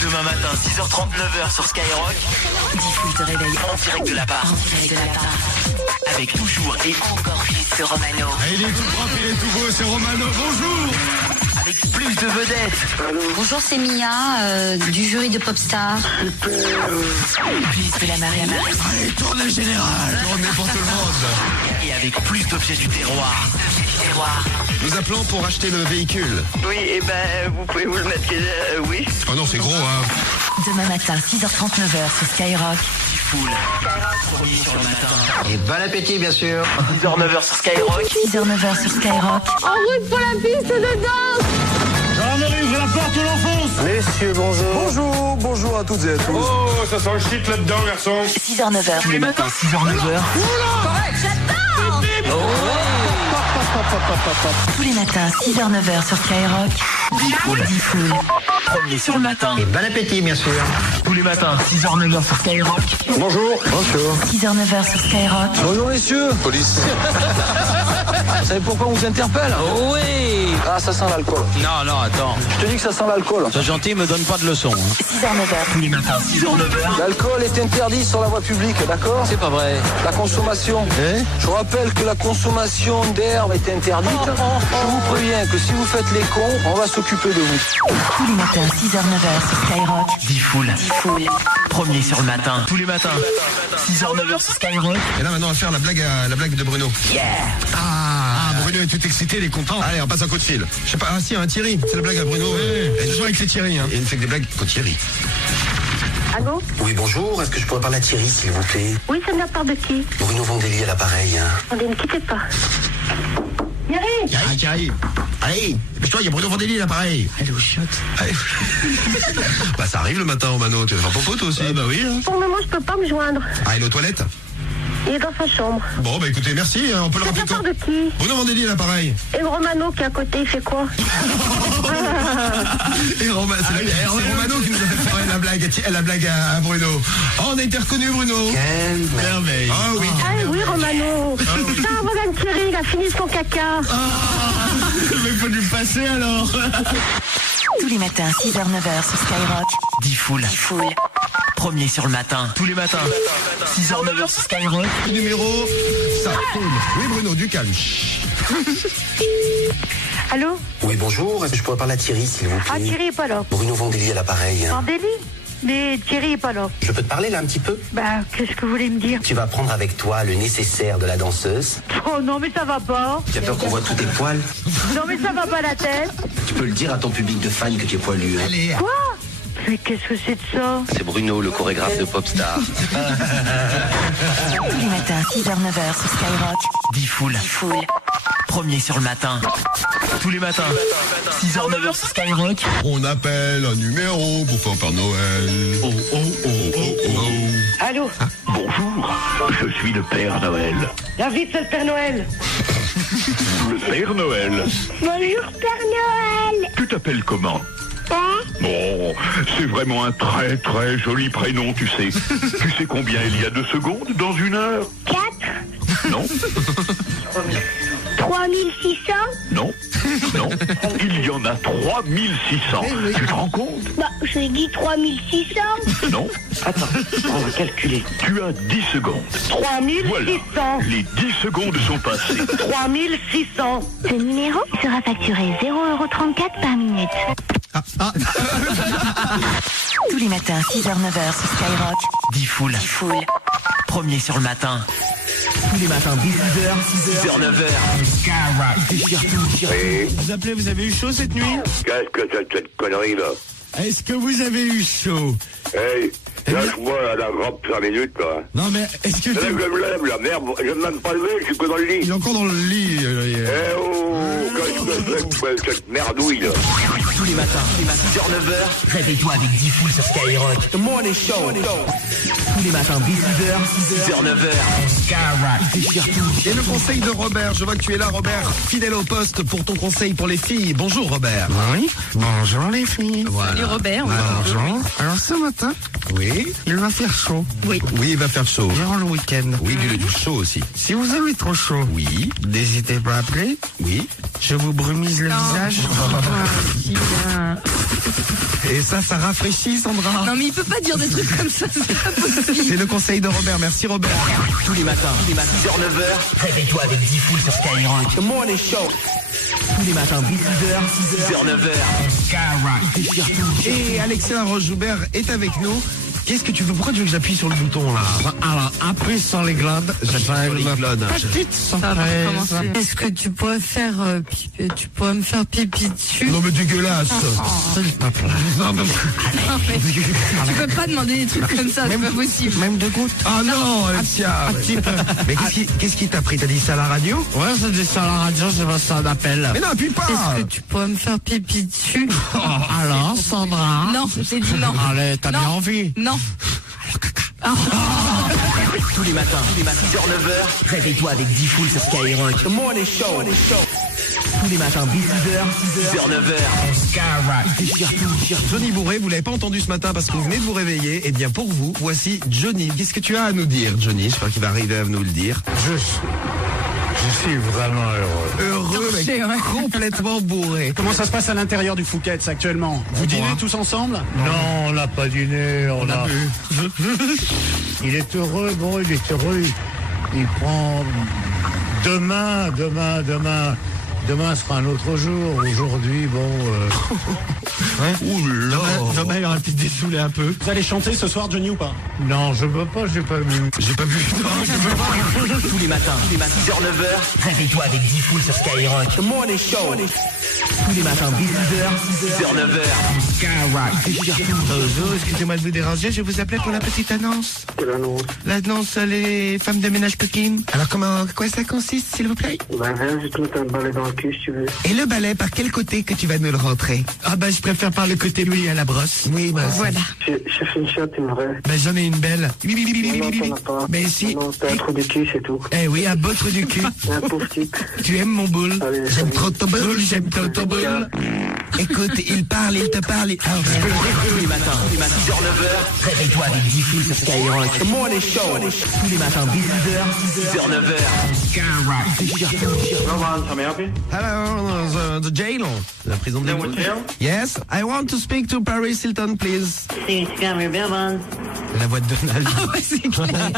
Demain matin, 6h30, 9h sur Skyrock. Diffoul te réveille En direct de la barre. Avec toujours et encore plus de Romano. Il est tout propre, il est tout beau, c'est Romano. Bonjour. Avec plus de vedettes. Bonjour, c'est Mia du jury de Popstar. Plus de la marée à marée. Allez, tournée générale. On est pour tout le monde. Et avec plus d'objets du terroir. Nous appelons pour acheter le véhicule. Oui, et ben, vous pouvez vous le mettre, oui. Oh non, c'est gros, hein. Demain matin, 6h30, 9h sur Skyrock. Diffoul. Premier sur le matin. Et bon appétit, bien sûr. 6h, 9h sur Skyrock. 6h, 9h sur Skyrock. En route pour la piste de danse. Gendarmerie, ouvre la porte ou l'enfonce. Messieurs, bonjour. Bonjour à toutes et à tous. Oh, ça sent le shit là-dedans, garçon. 6h, 9h. Tous les matins, 6h, 9h. Tous les matins, 6h, 9h sur Skyrock. Diffoul. Premier sur le matin. Et bon appétit, bien sûr. Tous les matins, 6h, 9h sur Skyrock. Bonjour. 6h, 9h sur Skyrock. Bonjour, messieurs. Police. Vous savez pourquoi on vous interpelle? Oui. Ah, ça sent l'alcool. Non, attends. Je te dis que ça sent l'alcool. Sois gentil, me donne pas de leçons. 6h, 9h. Tous les matins, 6h, 9h. L'alcool est interdit sur la voie publique, d'accord? C'est pas vrai. La consommation. Je vous rappelle que la consommation d'herbe est interdite. Je vous préviens que si vous faites les cons, on va s'occuper de vous. Tous les matins, 6h, 9h sur Skyrock. Diffoul. Premier sur le matin. Tous les matins, 6h, 9h sur Skyrock. Et là, maintenant, on va faire la blague de Bruno. Yeah. Bruno est tout excité, il est content. Allez, on passe un coup de fil. Je sais pas, si, un Thierry. C'est la blague à Bruno. Et toujours avec les Thierry, hein. Et il ne fait que des blagues qu'au Thierry. Allô? Oui, bonjour. Est-ce que je pourrais parler à Thierry, s'il vous plaît? Oui, c'est de la part de qui? Bruno Vandelli à l'appareil. Attendez, ne quittez pas. Thierry! Thierry. Allez, dépêche-toi, il y a Bruno Vandelli là, pareil. Allez au shot. Allez. Bah, ça arrive le matin, Romano. Tu vas faire popo, toi aussi? Bah oui. Hein. Pour le moment, je peux pas me joindre. Ah, il est aux toilettes? Il est dans sa chambre. Bon, bah écoutez, merci. On peut le C'est de rappeler la part de qui? Bruno Vandelli là, pareil. Et le Romano qui est à côté, il fait quoi? Et Romano qui nous a fait faire la blague à Bruno. Oh, on a été reconnu, Bruno. Quelle Merveille. Oh oui. Ah oui, Romano. Ça, madame Thierry, il a fini son caca. Mais faut lui passer alors. Tous les matins, 6h, 9h sur Skyrock. Diffoul. Premier sur le matin. Tous les matins, 6h, 9h sur Skyrock. Numéro, ça tourne. Oui, Bruno, du calme. Allô? Oui, bonjour. Est-ce que je pourrais parler à Thierry, s'il vous plaît? Ah, Thierry est pas là. Bruno Vandelli à l'appareil. Vandelli? Mais Thierry est pas là. Je peux te parler là un petit peu? Bah, qu'est-ce que vous voulez me dire? Tu vas prendre avec toi le nécessaire de la danseuse. Oh non, mais ça va pas. Tu as peur qu'on voit tous tes poils? Non, mais ça va pas la tête. Tu peux le dire à ton public de fans que tu es poilu. Allez. Quoi? Mais qu'est-ce que c'est de ça? C'est Bruno, le chorégraphe de Popstar. Tous les matins, 6h, 9h sur Skyrock. Diffoul. Premier sur le matin. Tous les matins, 6h, 9h sur Skyrock. On appelle un numéro pour faire Père Noël. Oh, oh, oh, oh, oh. Allô? Bonjour, je suis le Père Noël. La vie, c'est le Père Noël. Le Père Noël. Bonjour, Père Noël. Tu t'appelles comment? Bon, c'est vraiment un très très joli prénom, tu sais. Tu sais combien il y a de secondes dans une heure? 4. Non, 3600. non, non. Il y en a 3600. Tu te rends compte? Bah, j'ai dit 3600. Non. Attends, on va calculer. Tu as 10 secondes. 3600. Voilà, les 10 secondes sont passées. 3600. Ce numéro sera facturé 0,34€ par minute. Tous les matins, 6h, 9h sur Skyrock. Diffoul. Premier sur le matin. Tous les matins, 6h, 9h. Skyrock. Déchire tout. Vous appelez, vous avez eu chaud cette nuit? Qu'est-ce que c'est que cette connerie là? Est-ce que vous avez eu chaud? Hey, lâche-moi la grappe 5 minutes là. Non mais, est-ce que... Je me lève la merde, je ne même pas levé, je suis que dans le lit. Il est encore dans le lit. Eh oh, qu'est-ce que c'est que cette merdouille là? Tous les matins, 6h, 9h. Réveille-toi avec Diffoul sur Skyrock. The Morning Show. Tous les matins, 6h, 9h. Skyrock. Déchire tout. Et le conseil de Robert, je vois que tu es là Robert, fidèle au poste pour ton conseil pour les filles. Bonjour Robert. Oui, bonjour les filles. Voilà. Salut Robert. Bonjour. Alors ce matin, Oui. il va faire chaud. Oui, il va faire chaud. Durant le week-end. Oui, du chaud aussi. Si vous avez trop chaud, Oui. n'hésitez pas à appeler. Oui. Je vous brumise le visage. Et ça rafraîchit, Sandra. Non mais il peut pas dire des trucs comme ça, c'est pas possible. C'est le conseil de Robert. Merci Robert. Tous les matins, 6h, 9h, réveille-toi avec Diffoul sur Skyrock. The Morning Show. Tous les matins, 6h, 9h, Skyrock. Et Alexia Roche-Joubert est avec nous. Qu'est-ce que tu veux? Pourquoi tu veux que j'appuie sur le bouton là? Alors, appuie sur les glades. J'appuie sur les glades. Petite Ça va recommencer. Est-ce que tu pourrais me faire pipi dessus? Non mais dégueulasse. S'il te plaît. Non, mais... Tu peux pas demander des trucs comme ça, c'est pas possible. Même de gouttes. Ah non, Alexia. Un petit peu. Mais qu'est-ce qui t'a pris? T'as dit ça à la radio? Ouais, c'est dit ça à la radio, c'est pas ça d'appel. Mais non, appuie pas. Est-ce que tu pourrais me faire pipi dessus? Alors, Sandra? Non, j'ai dit non. Allez, t'as bien envie? Non. Tous les matins, 6h, 9h, réveille-toi avec Diffoul sur Skyrock. The Morning Show. Tous les matins, 6h, 9h, Skyrock. Johnny Bourré, vous l'avez pas entendu ce matin parce que vous venez de vous réveiller. Eh bien pour vous, voici Johnny. Qu'est-ce que tu as à nous dire, Johnny? J'espère qu'il va arriver à nous le dire. Je suis vraiment heureux. Heureux, mais complètement bourré. Comment ça se passe à l'intérieur du Fouquet's actuellement? Vous dînez tous ensemble? Non, on n'a pas dîné, on a bu. Il est heureux, bon, il est heureux. Il prend demain sera un autre jour. Aujourd'hui, bon... Demain, il aurait pu te dessouler un peu. Vous allez chanter ce soir, Johnny, ou pas? Non, je peux pas, j'ai pas vu. J'ai pas vu. Tous les matins, 6h, 9h, réveille-toi avec Diffoul sur Skyrock. The Morning Show. Tous les matins, 6h, 9h, Skyrock. Bonjour, excusez-moi de vous déranger, je vous appelais pour la petite annonce. Quelle annonce? L'annonce, les femmes de ménage coquines. Alors, quoi ça consiste, s'il vous plaît? Ben, viens juste mettre un balai dans le cul, si tu veux. Et le balai, par quel côté que tu vas nous le rentrer? Ah bah, je préfère par le côté Louis à la brosse. Oui, bah, voilà. J'ai fait une chatte, une vraie. Bah, j'en ai une belle. Non, t'en as pas. Mais si. Non, t'as un trou du cul, c'est tout. Eh oui, un beau trou du cul. Un pauvre type. Tu aimes mon boule? Allez, J'aime trop ton boule, j'aime trop ton boule. Écoute, il te parle. Tous les matins, 6h, 9h, réveille-toi avec Diffoul sur Skyrock. The Morning Show. Tous les matins, 6h, 9h, Skyrock. Hello, the jail. La prison de l'école. Yes, I want to speak to Paris Hilton, please. La voix de Donald. Ah ouais, c'est clair.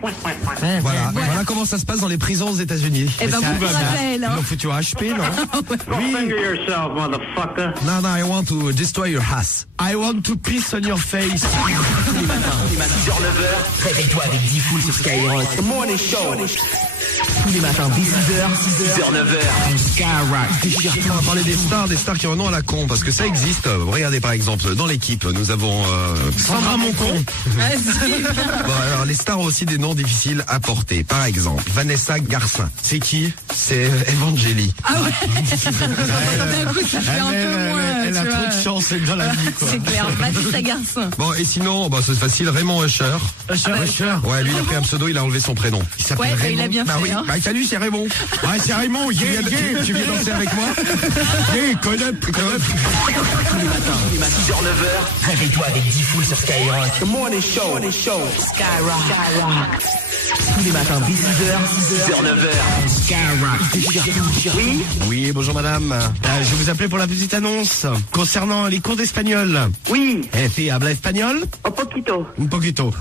Voilà comment ça se passe dans les prisons aux États-Unis. Eh ben, bon courage à elle, hein. Ils l'ont foutu à HP, non? Oui. Finger yourself, motherfucker. No, I want to destroy your ass. I want to piss on your face. Tous les matins, 6h, 9h, réveille-toi avec Diffoul sur Skyrock. The Morning Show. Tous les matins, 6h, 9h, Skyrock. On va parler des stars qui ont un nom à la con, parce que ça existe. Regardez par exemple, dans l'équipe, nous avons Sandra Moncon. Bon, alors les stars ont aussi des noms difficiles à porter. Par exemple, Vanessa Garcin. C'est qui? C'est Evangélie. Ah ouais. D'un coup, ça fait un peu moins. Elle a trop de chance dans la vie, quoi. C'est clair, Vanessa Garcin. Bon, et sinon, c'est facile, Raymond Usher. Usher. Ouais, lui il a pris un pseudo, il a enlevé son prénom. Il s'appelle Ouais, Raymond. il a bien fait. Oui. Hein. Salut, c'est Raymond. Ouais, c'est Raymond. Tu viens danser avec moi? Connep. Tous les matins, 6h, 9h, réveille-toi avec Diffoul sur Skyrock. The Morning Show. Skyrock. Tous les matins, 6h, 9h, Skyrock. Oui, bonjour madame. Je vous appelais pour la petite annonce concernant les cours d'espagnol. Oui. Tu habla espagnol? Un poquito. Un poquito.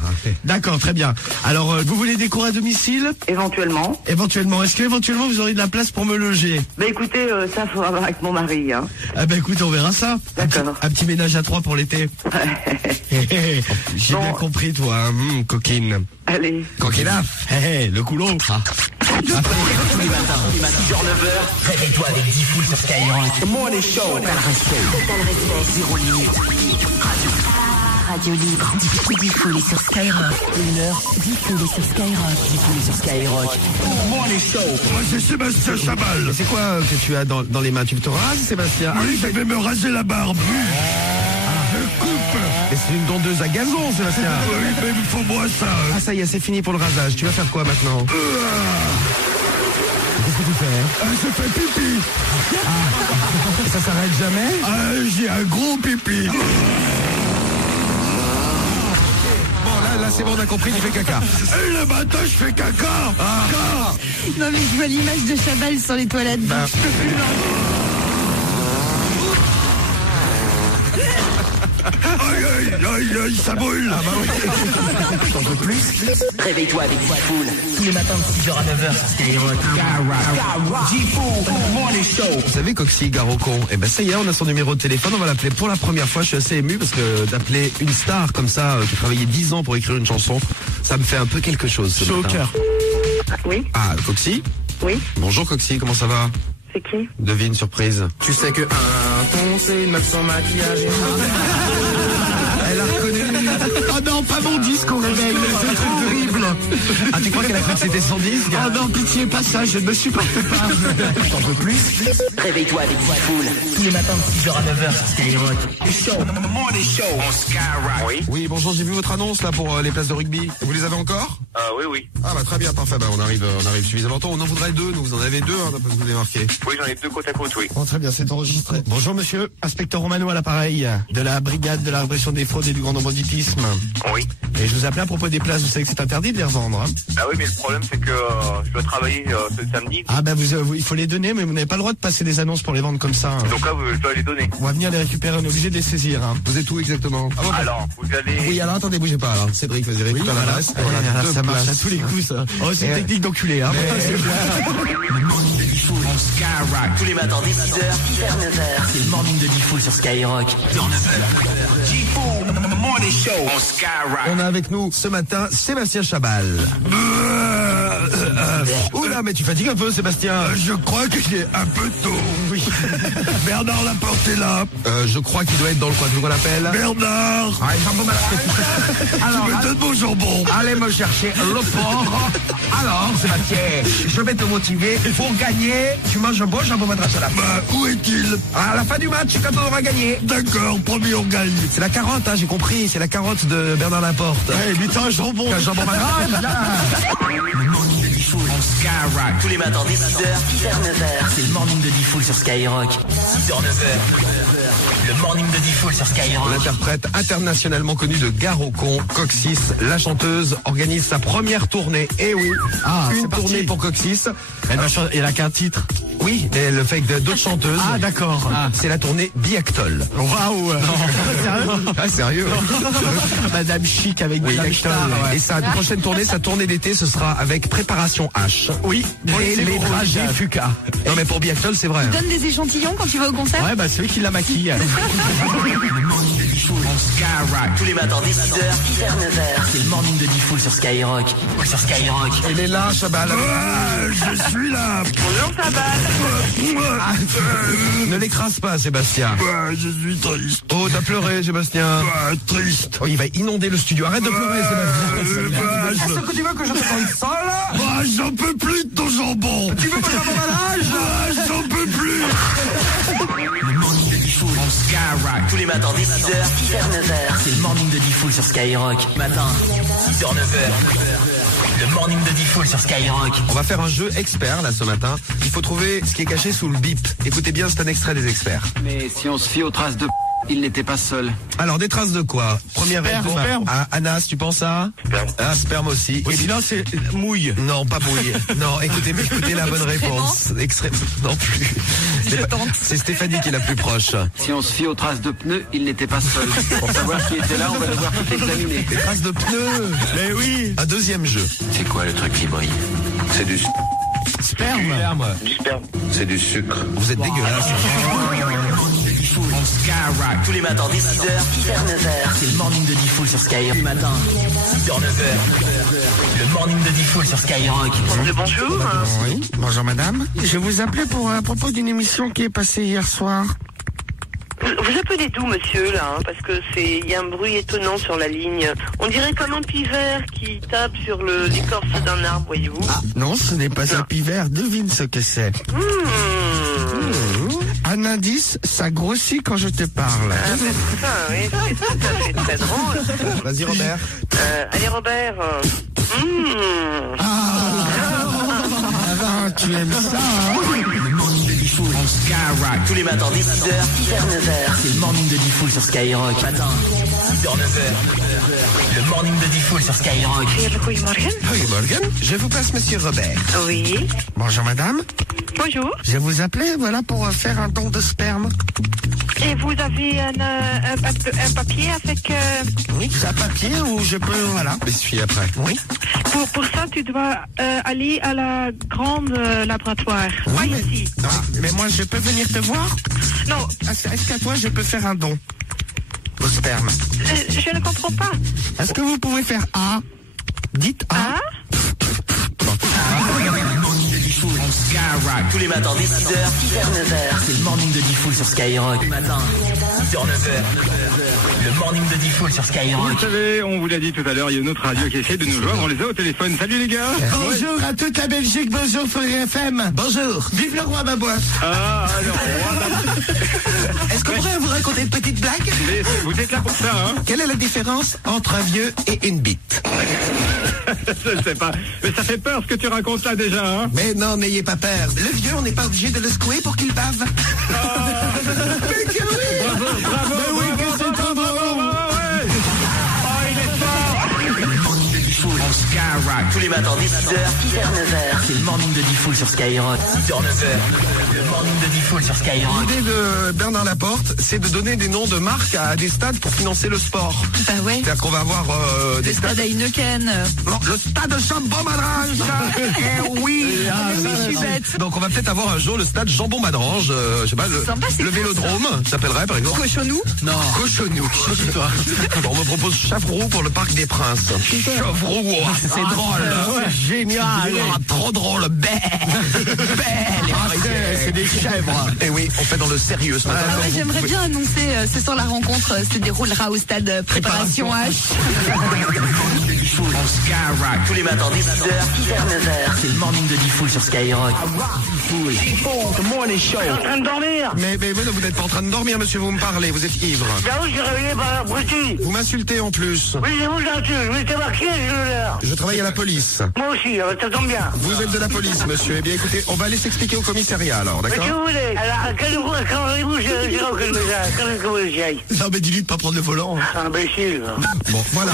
D'accord, très bien. Alors, vous voulez des cours à domicile? Éventuellement. Éventuellement. Est-ce que éventuellement vous aurez de la place pour me loger? Bah écoutez, ça faudra voir avec mon mari, hein. Ah bah écoute, on verra ça. D'accord. Un petit ménage à 3 pour l'été. J'ai bien compris, toi, coquine. Allez. Coquina. Le coulot. Tous les matins, 6h, 9h, réveille-toi avec Diffoul sur Skyrock. The Morning Show. Total respect. 0 limite. Radio libre. Diffoul est sur Skyrock. 1h, Diffoul est sur Skyrock. Diffoul est sur Skyrock. Morning Show. Moi, c'est Sébastien Chabal. C'est quoi que tu as dans les mains? Tu te rases, Sébastien? Oui, je vais me raser la barbe. Je coupe. Et c'est une tondeuse à gazon, Sébastien. Oui, mais il faut moi ça. Ah, ça y est, c'est fini pour le rasage. Tu vas faire quoi maintenant? Qu'est-ce que tu fais? Je fais pipi. Ça s'arrête jamais? J'ai un gros pipi. Bon, là, c'est bon, on a compris, tu fais caca. Et le matin, je fais caca. Non mais je vois l'image de Chabal sur les toilettes. Aïe, ça brûle. Ah bah oui. T'en veux plus? Réveille-toi avec Diffoul. Tous les matins de 6h à 9h sur Skyrock. Diffoul, Morning Show. Vous savez, Coxy, Garocon, eh ben ça y est, on a son numéro de téléphone, on va l'appeler pour la première fois. Je suis assez ému parce que d'appeler une star comme ça, qui a travaillé 10 ans pour écrire une chanson, ça me fait un peu quelque chose. Chaud au cœur. Oui. Ah, Coxy? Oui. Bonjour Coxy, comment ça va? C'est qui? Devine, surprise. Tu sais que c'est une meuf sans maquillage. Elle a reconnu. Oh non, pas mon disque au réveil, c'est trop horrible. Ah, tu crois qu'elle a cru que c'était son disque? Oh non, pitié, pas ça, je ne me supporte pas. T'en veux plus? Réveille-toi avec Diffoul. Tous les matins de 6h à 9h sur Skyrock. Morning Show on Skyrock. Oui. Oui, bonjour, j'ai vu votre annonce là pour les places de rugby. Vous les avez encore? Oui. Ah bah très bien, parfait. Bah, on arrive suffisamment tôt. On en voudrait 2, nous. Vous en avez 2, hein, d'après ce que vous avez marqué. Oui, j'en ai 2 côte à côte, oui. Oh, très bien, c'est enregistré. Bonjour monsieur, inspecteur Romano à l'appareil de la brigade de la répression des fraudes et du grand banditisme. Oui. Et je vous appelais à propos des places, vous savez que c'est interdit de les revendre. Hein. Ah oui, mais le problème c'est que je dois travailler ce samedi. Ah bah il faut les donner, mais vous n'avez pas le droit de passer des annonces pour les vendre comme ça. Hein. Donc là, je dois les donner. On va venir les récupérer, on est obligé de les saisir. Hein. Vous êtes où exactement? Ah bon, alors, vous allez... Oui, alors attendez, bougez pas. Alors, Cédric, vas-y, récupère la place. Voilà, ça marche à tous les coups, ça. Oh, c'est une technique d'enculé, hein. Le morning de Diffoul on Skyrock. Tous les matins dès 6h, 9h. C'est le morning de Diffoul sur Skyrock. 9h. Diffoul, Morning Show on Skyrock. On a avec nous ce matin Sébastien Chabal. Oula, mais tu fatigues un peu, Sébastien. Je crois que j'ai un peu tôt. Oui. Bernard Laporte est là. Je crois qu'il doit être dans le coin. Tu veux qu'on l'appelle? Bernard. Ah, jambon malade. Alors, tu me donnes mon jambon. Allez me chercher le porc. Alors, Sébastien, je vais te motiver. Pour gagner, tu manges un bon jambon madras à la fin. Bah, où est-il? À la fin du match, quand on aura gagné. D'accord, promis, on gagne. C'est la carotte, hein, j'ai compris. C'est la carotte de Bernard Laporte. Eh, lui, t'as un jambon. Un jambon madras. Le morning de Diffoul on Skyrock. Tous les matins dès 6h, 9h. C'est le morning de Diffoul sur Skyrock. 6h, 9h. Le morning de Diffoul sur Skyrock. L'interprète internationalement connu de Garocon, Coxis, la chanteuse, organise sa première tournée. Et oui, une tournée pour Coxis. Elle a qu'un titre. Oui, mais elle le fait avec d'autres chanteuses. Ah, d'accord. C'est la tournée Biactol. Waouh. Sérieux? Ah, sérieux. Madame Chic avec Biactol. Et sa prochaine tournée, sa tournée d'été, ce sera avec Préparation H. Oui. Et les dragées Fuka. Non, mais pour Biactol, c'est vrai. Tu donnes des échantillons quand tu vas au concert? Ouais, bah, c'est lui qui la maquille. Le morning de Diffoul on Skyrock. Tous les matins dès 6h, 9h. C'est le morning de Diffoul sur Skyrock. Sur Skyrock. Il est là, Chabal. Je suis là. Bonjour, Chabal. Ne l'écrase pas, Sébastien. Je suis triste. Oh, t'as pleuré, Sébastien. Triste. Oh, il va inonder le studio. Arrête de pleurer, Sébastien. Est-ce que tu veux que je te parle seul? J'en peux plus de ton jambon. Tu veux mon jambon malade? J'en peux plus. Le morning de Diffoul on Skyrock. Tous les matins dès 6h, 9h. C'est le morning de Diffoul sur Skyrock. Matin, 6h, 9h. Le morning de Diffoul sur Skyrock. On va faire un jeu expert là ce matin. Il faut trouver ce qui est caché sous le bip. Écoutez bien, c'est un extrait des experts. Mais si on se fie aux traces de il n'était pas seul. Alors, des traces de quoi? Première réponse. Ah, Anas, tu penses à? Sperme. Ah, sperme aussi. Et sinon, c'est mouille. Non, pas mouille. Non, écoutez la bonne réponse. Extrait. Non plus. C'est Stéphanie qui est la plus proche. Si on se fie aux traces de pneus, il n'était pas seul. Pour savoir qui était là, on va devoir tout examiner. Des traces de pneus. Mais oui. Un deuxième jeu. C'est quoi le truc qui brille? C'est du Sperme. Du sperme. C'est du sucre. Vous êtes dégueulasse. On Skyrock. Tous les matins dès 6h, 9h. C'est le morning de Diffoul sur Skyrock. Le matin, 6h, 9h. Le morning de Diffoul sur Skyrock. Bonjour. Oui. Bonjour madame. Je vous appelais à propos d'une émission qui est passée hier soir. Vous appelez d'où, monsieur, là, parce que il y a un bruit étonnant sur la ligne. On dirait comme un pivert qui tape sur l'écorce d'un arbre, voyez-vous. Ah, non, ce n'est pas un pivert. Devine ce que c'est. Un indice, ça grossit quand je te parle. Ah, c'est ça, oui, c'est tout à fait très drôle. Vas-y, Robert. Allez, Robert. Tu aimes ça, hein? Le morning de Diffoul on Skyrock. Tous les matins dès 6h, 9h. C'est le morning de Diffoul sur Skyrock. Matin, 6h, 6h-9h, le morning de Diffoul sur Skyrock. Goedemorgen. Je vous passe monsieur Robert. Oui. Bonjour madame. Bonjour. Je vous appelais, voilà, pour faire un don de sperme. Et vous avez un papier avec... Oui, c'est un papier où je peux, voilà. Mais suis après. Oui. Pour ça, tu dois aller à la grande laboratoire. Oui, Pas mais, ici. mais moi, je peux venir te voir? Non. Est-ce qu'à toi, je peux faire un don au sperme? Je ne comprends pas. Est-ce que vous pouvez faire A? Dites A. Skyrock. Tous les matins dès 6h, 6h-9h, c'est le morning de Diffoul sur Skyrock. Tous les matins, 6h-9h, le morning de Diffoul sur Skyrock. Vous savez, on vous l'a dit tout à l'heure, il y a une autre radio qui essaie de nous joindre, on les a au téléphone. Salut les gars. Bonjour à toute la Belgique, bonjour Feu FM. Bonjour. Vive le roi Babois. Ah, alors, Est-ce qu'on pourrait vous raconter une petite blague? mais vous êtes là pour ça, hein? Quelle est la différence entre un vieux et une bite? Je sais pas, mais ça fait peur ce que tu racontes là déjà, hein? Mais non, n'ayez pas peur. Le vieux, on n'est pas obligé de le secouer pour qu'il bave. Mais que oui. Bravo, mais oui, que c'est trop drôle. ouais. Oh, il est fort. Le morning de Diffoul en Skyrock. Tous les matins dès 6h, 6h-9h, c'est le morning de Diffoul sur Skyrock. 6h-9h, le morning de Diffoul sur Skyrock. L'idée de Bernard Laporte, c'est de donner des noms de marques à des stades pour financer le sport. Bah ouais. C'est-à-dire qu'on va avoir des Le stade à Heineken. Non, le stade Jambon-Madrange. Oui. Je suis bête. Donc on va peut-être avoir un jour le stade Jambon-Madrange, je sais pas, Sympa, c'est le quoi, Vélodrome s'appellerait par exemple. Cochonou. Non. Cochonou. Toi. On me propose Chavroux pour le Parc des Princes. Chavroux, c'est drôle. C'est génial. Trop drôle. C'est des chèvres. Et oui, on fait dans le sérieux ce matin. Ah ouais, j'aimerais bien annoncer ce soir la rencontre se déroulera au stade Préparation H. Skyrock. Tous les matins dès 6h, 6h-9h, c'est le morning de Diffoul sur Skyrock. Diffoul, the morning show. Je suis en train de dormir. Mais vous n'êtes pas en train de dormir, monsieur, vous me parlez, vous êtes ivre. Ben oui, je suis réveillé par un bruti. Vous m'insultez en plus. Oui, c'est vous gentil, je voulais savoir qui est l'heure. Je travaille à la police. Moi aussi, ça tombe bien. Vous êtes de la police, monsieur. Eh bien, écoutez, on va aller s'expliquer au commissariat, alors, Mais d'accord? que vous voulez. Alors, quand rendez-vous, j'irai au commissariat. Quand vous voulez que j'y aille. Non, mais dis-lui de pas prendre le volant. Imbécile. Bon, voilà.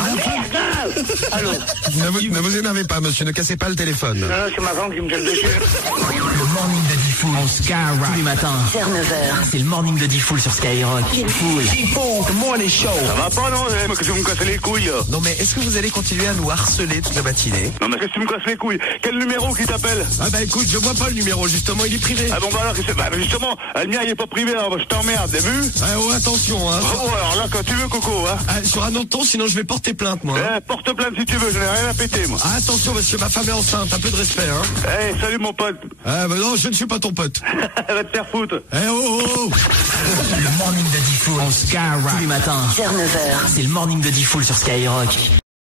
Allô. Ne vous énervez pas, monsieur, ne cassez pas le téléphone. Non, c'est ma femme qui me tient dessus. Le morning de Diffoul en Skyrock. Tous les matins, 6h-9h, c'est le morning de Diffoul sur Skyrock. Diffoul, the morning show. Ça va pas, non? Qu'est-ce que vous me cassez les couilles, là? Non, mais est-ce que vous allez continuer à nous harceler toute la matinée? Non, mais qu'est-ce que tu me casses les couilles? Quel numéro qui t'appelle? Ah bah écoute, je vois pas le numéro, justement, il est privé. Ah bon, bah alors, bah, justement, le mien, il est pas privé, alors je t'emmerde, t'as vu? Ah ouais, attention, hein. Oh, alors là, quand tu veux, Coco, hein. Ah, sur un autre ton, sinon je vais porter plainte, moi. Porte plainte si tu veux, je n'ai rien à péter, moi. Ah, attention, monsieur, ma femme est enceinte, un peu de respect, hein. Salut, mon pote. Ah, bah non, je ne suis pas ton pote. Va te faire foutre. Le morning de Diffoul en Skyrock. Tous les matins, 6h-9h, c'est le morning de Diffoul sur Skyrock.